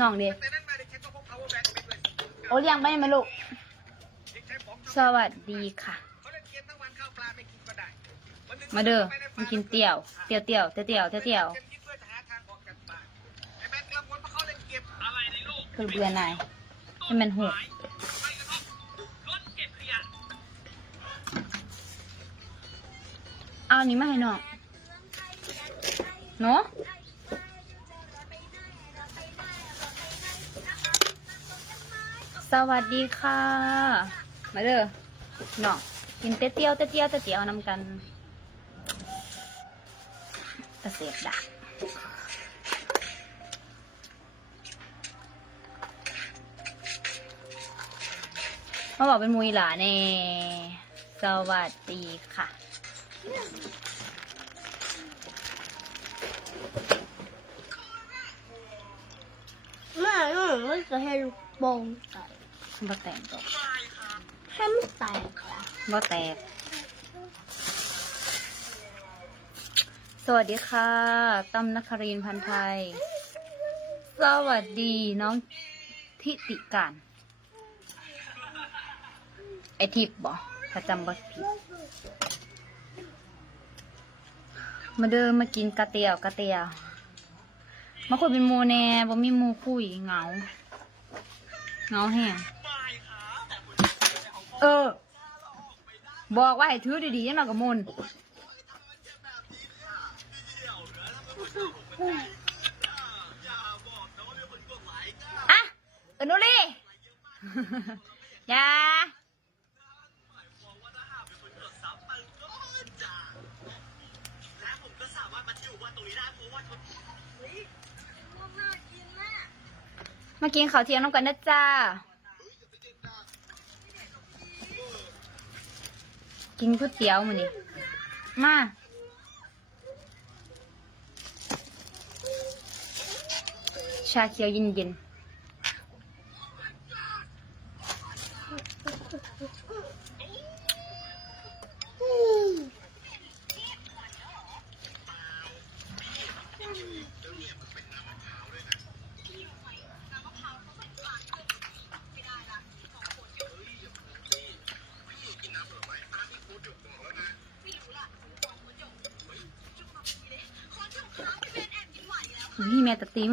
น้องเด็โอ้เลี้ยงไปไหมลูก สวัสดีค่ะ มาเด้อมากินเตี๋ยว เตี๋ยวเตี๋ยวเตี๋ยวเตี๋ยวเตี๋ยวเตี๋ยวเพื่อเบื่อหน่ายให้มันหกเอาอันนี้มาให้น้องเนาะ สวัสดีค่ะ มาเด้อน้อกินเตี๋ยวเตี๋ยวเตี๋ยวเตี๋ยวนำกันเกษตรดักมาบอกเป็นมุยหลาเน่สวัสดีค่ะแม่หนูมันจะให้ลูกป่งแตก บ่แตกดอกให้มันแตกอะบ่แตก สวัสดีค่ะตั้มนครินทร์พันธ์ไทย สวัสดีน้องทิติการ ไอทิพย์บ่ถ้าจำบ่ผิด มาเดินมากินกระเตียวกระเตียว มาคุยเป็นหมูแน่บ่มีหมูคุยเหงา เหงาแห้ง เออ บอกว่าให้ถือดีๆยังหนอยกับมุนอะเอนุลี่อย่ามากินข้าวเที่ยงน้ำกันนะจ้า กินก๋วยเตี๋ยวมือนี่มาชาเขียวเย็นๆ นี่แม่ตะติม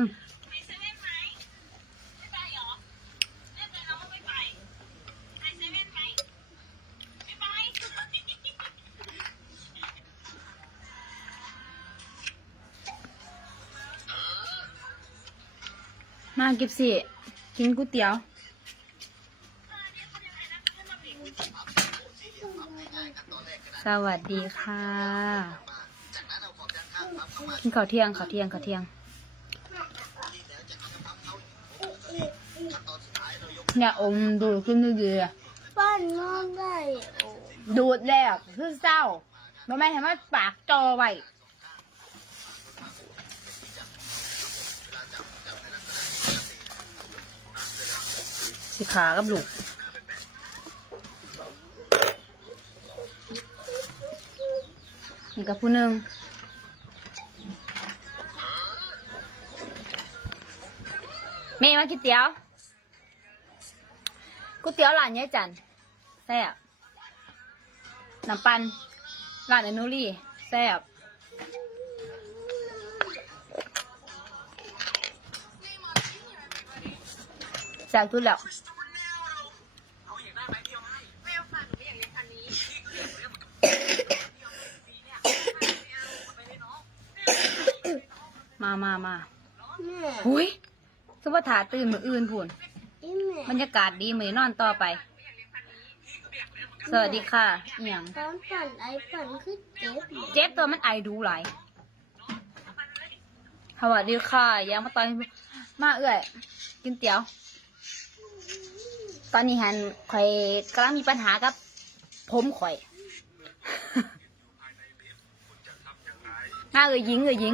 มาเก็บสิกินก๋วยเตี๋ยวสวัสดีค่ะกินข้าวเที่ยงข้าวเที่ยงข้าวเที่ยง เนี่ยอมดูดขึ้นดีๆอะป้านนอนได้โอ้ดูดแล้วคือเศร้าบ่แม่นให้มันปากจอไว้สิขากับลูกนี่กับผู้หนึ่งเมย์มากินเตี๋ยว ก๋วยเตี๋ยวร้านยายจันแซ่บน้ำปันร้านอนุรีแซ่บแซ่บทุดแล้วมามามาแม่หุยสุภาถาตื่นมืออื่นพูนอีแม่ บรรยากาศดีมือนอนต่อไป สวัสดีค่ะอหย่างตอนปั่นไอปั่นคือเจ็บเจ็บตัวมันไอดูหลายสวัสดีค่ะยังมาตอนมาเอื่อย กินเตี๋ยว ตอนนี้ฮันข่อยกำลังมีปัญหากับ ผมข่อยมาเอ่ยยิงเอ่ยยิง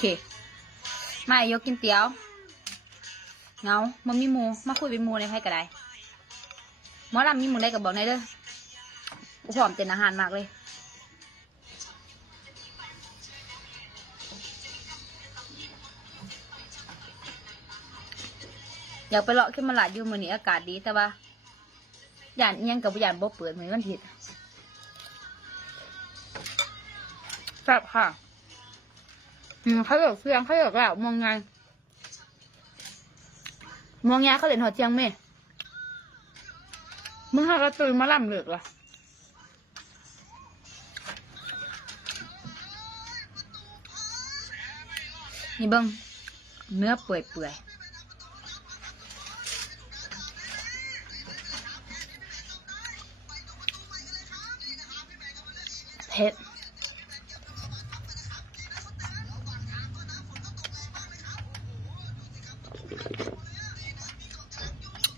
เค มายกกินเตี๋ยวเงามามีหมู มาคุยเป็นหมูในไพ่ก็ได้หมอลำมีหมูได้กับบอกในเด้อกูพร้อมเต็นอาหารมากเลยอยากไปเลาะขึ้นมาหลาดอยู่มือนี้อากาศดีแต่ว่าหย่านอิหยังกับหย่านบ่เปิดเหมือนวันทิตย์ครับค่ะ เขาอกเสียงเขาอกแบบมองไงมองไงเขาเล่นหัวเจียงไหมมึงหากระตือมาล่ำเหลือกล่ะนี่เบิ้งเนื้อเปื่อยเปื่อยเผ็ด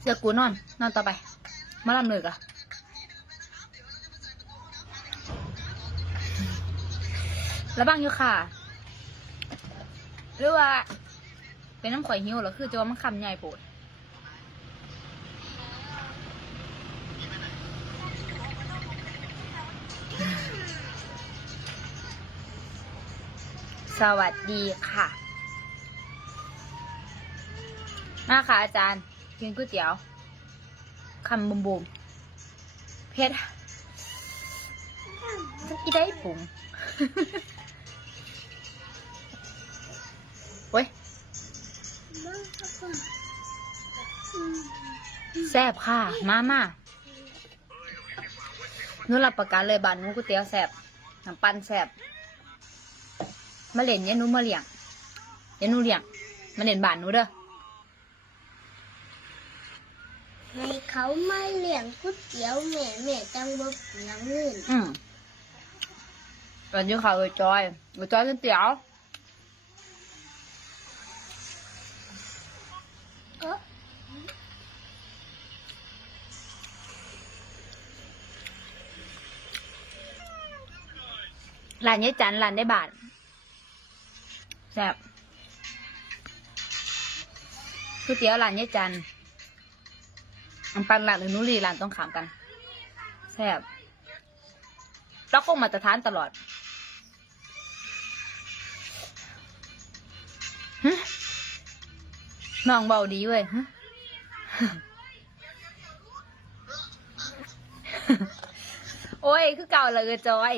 เดี๋ยวกูนอน นอนต่อไป มาลำเลยกะแล้วบ้างอยู่ค่ะ หรือว่า เป็นน้ำข่อยหิวเหรอคือจะว่ามันคำใหญ่โปดสวัสดีค่ะมาค่ะอาจารย์ กินก๋วยเตี๋ยวคำบุมบุมเผ็ดจะกินได้ปุ๋งเว้ยแซ่บค่ะ มามาหนูรับประกันเลยบานนูก๋วยเตี๋ยวแซ่บน้ำปั้นแซ่บมาเล่นเนี่ยนูมาเลี้ยงเนี่ยนูเลี้ยงมาเล่นบานนูเด้อ ให้ เขาไมาเลี้ยงก๋วยเตี๋ยวแม่แม่จังบ่เปลืองเงินอืมวันนี้เขาเอจอยเอจอยกินเตี๋ยวก็ร้านยายจันร้านได้บาทแซ่บก๋วยเตี๋ยวร้านยายจัน ปันร้านหรือนุรีร้านต้องขามกันแซ่บแล้วคงมาตรฐานตลอดฮะน้องเบาดีเว้ยฮะโอ้ย คือเก่าเลยจอย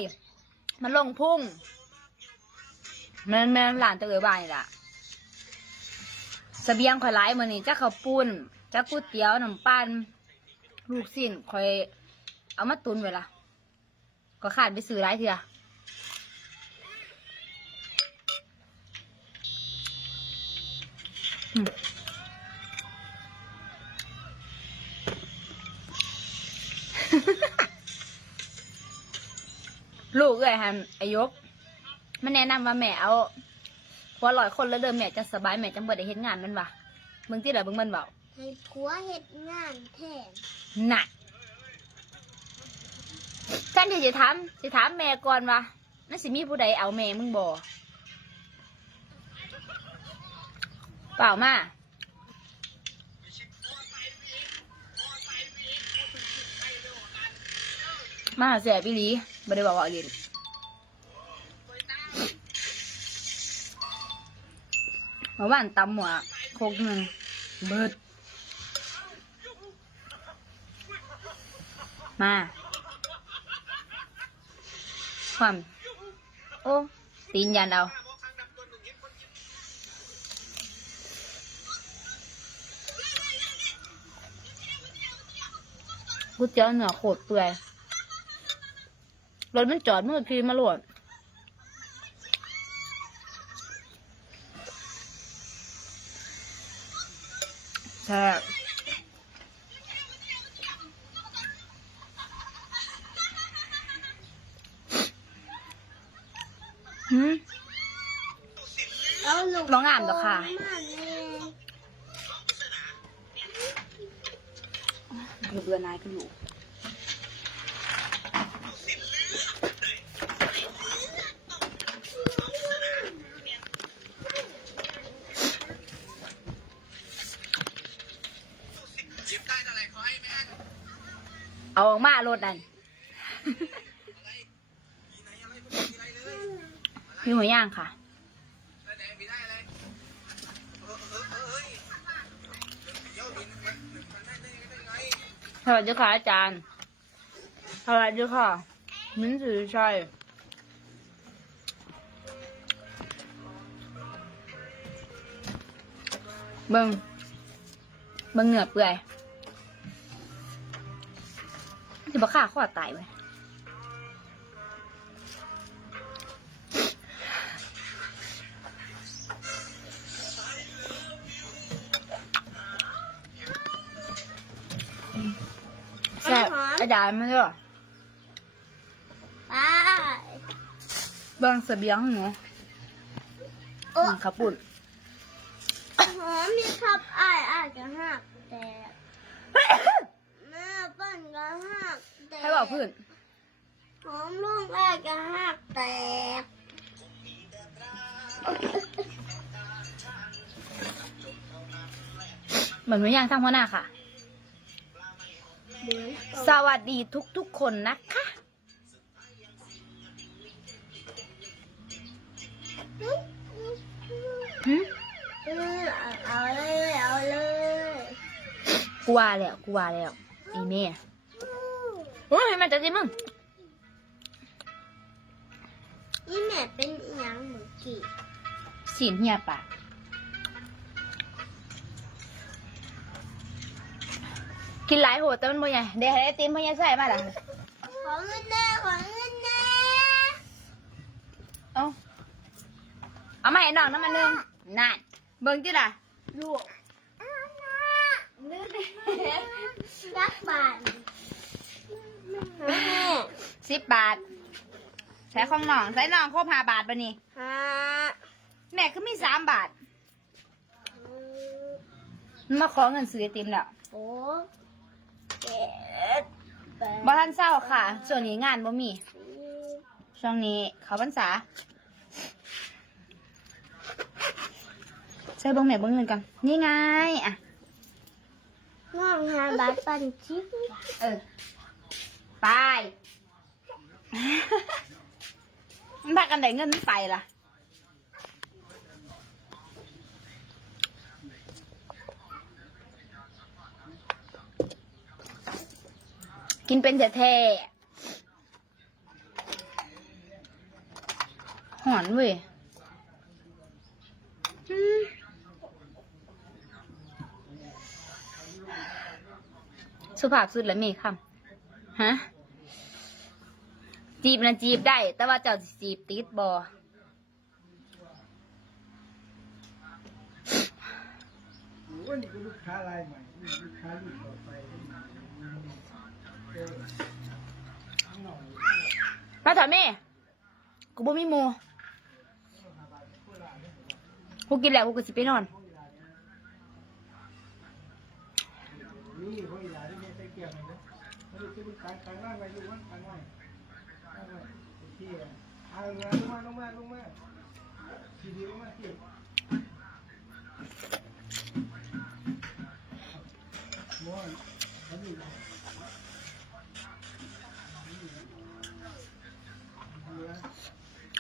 มันลงพุ่ง มันแม่นหลานตะเอ๋ยบานนี่ล่ะเสบียงข่อยไล่มือนี่จ้าข้าวปุ้นจ้าก๋วยเตี๋ยวน้ำปั้น ลูกสิ้นข่อยเอามาตุนไว้ละก็ขาดไปซื้อหลายเถื่อลูกเอ้ยฮันอายกมันแนะนำว่าแม่เอาพอลอยคนแล้วเดิมแม่จะสบายแม่จังบ่ได้เฮ็ดงานมันวะมึงที่ไหนเบิ่งมันเบาให้ผัวเฮ็ดงานแทน หนักท่านที่จะถามจะถามแม่ก่อนว่านั่นสิมีผู้ใดเอาแม่มึงบ่เปล่ามามาเสียพี่ลีบ่ได้บอกว่าเอาเรียนเมื่อวานตำหัวโคกหนึ่งเบิด มาความโอ้ตีนยันเอากูเจอเนื้อโคตรเปื่อยรถมันจอดเมื่อพีมาโหลดแซ่บหืม เอาลูก น้องอ่านเหรอคะ โตมา แน่เบื่อนายก็อยู่เอาออกมารถนั่นมีหัวย่างค่ะ สวัสดีค่ะอาจารย์ สวัสดีค่ะ มิ้นสุริชัยเบิงเบิงเหงือเปื่อยจะบอกข่าข้อตายไหม ซ่บอาจารย์มาเถอะไปเบิ่งเสบียงหนูโอ้หนึ่งขับปุ่นหอมมีครับอ้ายอ้ายจะหักแต่แม่ปั้นก็หักแต่ให้บอกพื้นหอมลูกอ้ายก็หักแตกเหมือนหนูย่างทั้งหัวหน้าค่ะเหมือน สวัสดีทุกทุกๆคนนะคะหึเออเอาเลยเอาเลยกูว่าแล้วกูว่าแล้วอีเม่โอ้ยมันจะสิมึงนี่แม่เป็นอิหยังเมื่อกี้สีนเหียปาก กินหลายโหดแต่มันบ่ใหญ่เดี๋ยวให้ไอติมพ่อใหญ่ใส่มาล่ะขอเงินแน่ขอเงินแน่เอาเอามาให้น้องน้ำมันหนึงนั่นเบิ่งจิล่ะลูกนึกรักบาทแม่สิบบาทใช้ของน้องใช้น้องครบห้าบาทปะนี่ฮะแม่คือมีสามบาทมันมาขอเงินซื้อไอติมแล้ว โอ้เจ็ดแปด บ่ทันเศร้าค่ะ ส่วนนี้งานบ่มี ช่วงนี้เขาพรรษาใส่เบิ่งแม่เบิ่งเงินกัน นี่ไง อะน้องหาบาทปันชิปเออ ไป มันพากันได้เงินไปล่ะ กินเป็นแท้ๆหอนเว้ยสุภาพสุดแล้วมีคำฮะ จีบนะจีบได้ แต่ว่าเจ้าจีบติดบอลูกค้ารายใหม่ลูกค้ารุ่นต่อไป มาถามแม่กูบ่มีหมูกูกินแล้วกูก็สิไปนอนนี่พวกอี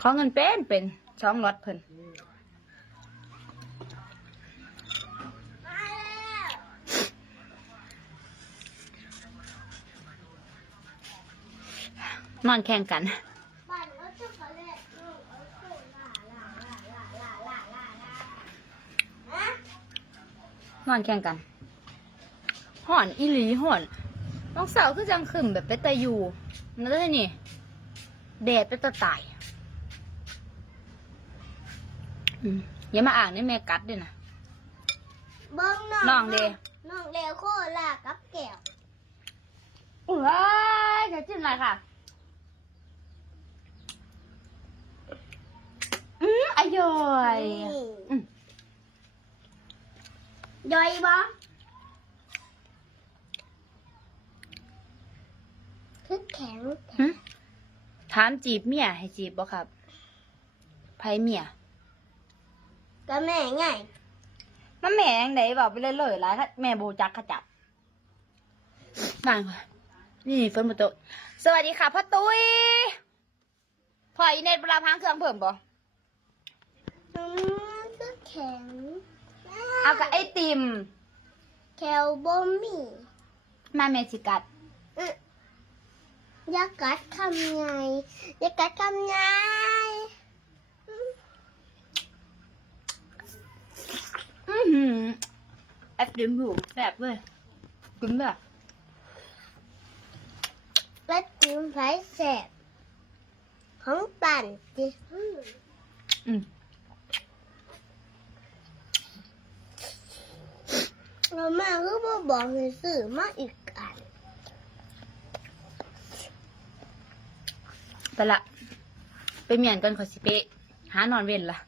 ขอเงินเป็นเป็นช่องรถเพิ่นนอนแข่งกันนอนแข่งกันห่อนอีหลีห่อน น้องสาวคือจังขึ้นแบบเป็นตอยู่นั่นเลยนี่แดดเปตะตาย อืมอย่ามาอ่างนี่แม่กัดด้วยนะเบิ้งน้องน้องเดเร็วโคลากับแก้วว้ายจะจิ้มอะไรค่ะ อืมอร่อยนี่อืมย่อยบ่คือแข็งหึถามจีบเมียให้จีบบ่ครับไผเมีย ก็แม่ไงมันแม่ยังไดบอกไปเลยเลยๆหลายถ้าแม่บูจักขจับนั่งค่ะนี่เฟิร์นประตูสวัสดีค่ะพ่อตุ้ยพ่ออีเน็ตเวลาพังเครื่องเพิ่มบ่อืมคือแข็งเอากับไอติมแคลบอมี่ มาเมจิกัดอื้ออยากัดคำไงอยากัดคำไง อือหือ ไอติมหูแบบเว้ยกินแบบและจิ้มไผ่แสบของปั่นจิอืมอืมเราแม่ก็บอกบอกให้ซื้อมาอีกอันไปละ ไปเมียนกันขอสิไปหานอนเว้นละ